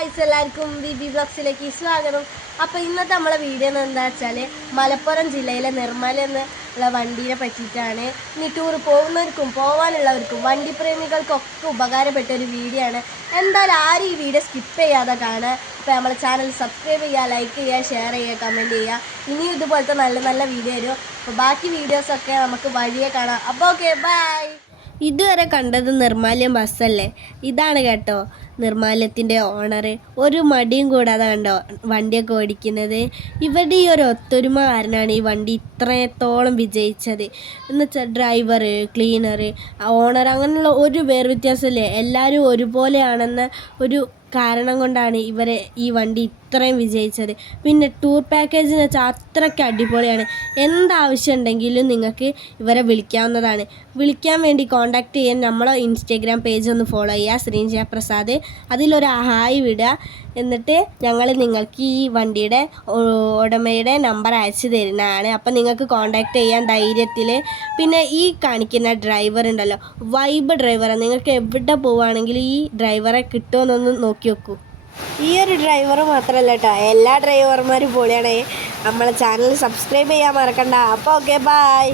Guys എല്ലാവർക്കും B ബ്ലോഗ്സിലേക്ക് സ്വാഗതം. അപ്പോൾ ഇന്നത്തെ നമ്മളെ വീഡിയോ എന്താ വെച്ചാൽ മലപ്പുറം ജില്ലയിലെ നിർമ്മല എന്നുള്ള വണ്ടീനെ പറ്റിയിട്ടാണ്. ഇനി ടൂർ പോകുന്നവർക്കും പോകാനുള്ളവർക്കും വണ്ടി പ്രേമികൾക്കൊക്കെ ഉപകാരപ്പെട്ട ഒരു വീഡിയോ ആണ്. എന്തായാലും ആരും ഈ വീഡിയോ സ്കിപ്പ് ചെയ്യാതെ കാണുക. അപ്പോൾ നമ്മളെ ചാനൽ സബ്സ്ക്രൈബ് ചെയ്യുക, ലൈക്ക് ചെയ്യുക, ഷെയർ ചെയ്യുക, കമൻറ്റ് ചെയ്യുക. ഇനിയും ഇതുപോലത്തെ നല്ല നല്ല വീഡിയോ വരും. അപ്പോൾ ബാക്കി വീഡിയോസൊക്കെ നമുക്ക് വഴിയെ കാണാം. അപ്പോൾ ഓക്കെ, ബൈ. ഇതുവരെ കണ്ടത് നിർമ്മാല്യം ബസ്സല്ലേ? ഇതാണ് കേട്ടോ നിർമ്മാല്യത്തിൻ്റെ ഓണർ. ഒരു മടിയും കൂടാതെ കണ്ടോ വണ്ടിയൊക്കെ ഓടിക്കുന്നത്. ഇവരുടെ ഈ ഒരു ഒത്തൊരുമ കാരണമാണ് ഈ വണ്ടി ഇത്രത്തോളം വിജയിച്ചത്. എന്നുവെച്ചാൽ ഡ്രൈവർ, ക്ലീനർ, ഓണർ അങ്ങനെയുള്ള ഒരു വ്യത്യാസമില്ലേ, എല്ലാവരും ഒരുപോലെയാണെന്ന ഒരു കാരണം കൊണ്ടാണ് ഇവരെ ഈ വണ്ടി ഇത്രയും വിജയിച്ചത്. പിന്നെ ടൂർ പാക്കേജ് എന്ന് വെച്ചാൽ അത്രയ്ക്ക് അടിപൊളിയാണ്. എന്താവശ്യം ഉണ്ടെങ്കിലും നിങ്ങൾക്ക് ഇവരെ വിളിക്കാവുന്നതാണ്. വിളിക്കാൻ വേണ്ടി കോൺടാക്റ്റ് ചെയ്യാൻ നമ്മളെ ഇൻസ്റ്റാഗ്രാം പേജ് ഒന്ന് ഫോളോ ചെയ്യുക, ശ്രീജയ പ്രസാദ്. അതിലൊരു ഹായ് വിടുക. എന്നിട്ട് ഞങ്ങൾ നിങ്ങൾക്ക് ഈ വണ്ടിയുടെ ഉടമയുടെ നമ്പർ അയച്ചു തരുന്നതാണ്. അപ്പം നിങ്ങൾക്ക് കോൺടാക്റ്റ് ചെയ്യാൻ ധൈര്യത്തിൽ. പിന്നെ ഈ കാണിക്കുന്ന ഡ്രൈവർ ഉണ്ടല്ലോ, വൈബ് ഡ്രൈവറാണ്. നിങ്ങൾക്ക് എവിടെ പോവുകയാണെങ്കിലും ഈ ഡ്രൈവറെ കിട്ടുമെന്നൊന്ന് നോക്കി നോക്കൂ. ഈ ഒരു ഡ്രൈവർ മാത്രമല്ല കേട്ടോ, എല്ലാ ഡ്രൈവർമാരും പൊളിയാണ്. നമ്മളെ ചാനൽ സബ്സ്ക്രൈബ് ചെയ്യാൻ മറക്കണ്ട. അപ്പോൾ ഓക്കെ, ബൈ.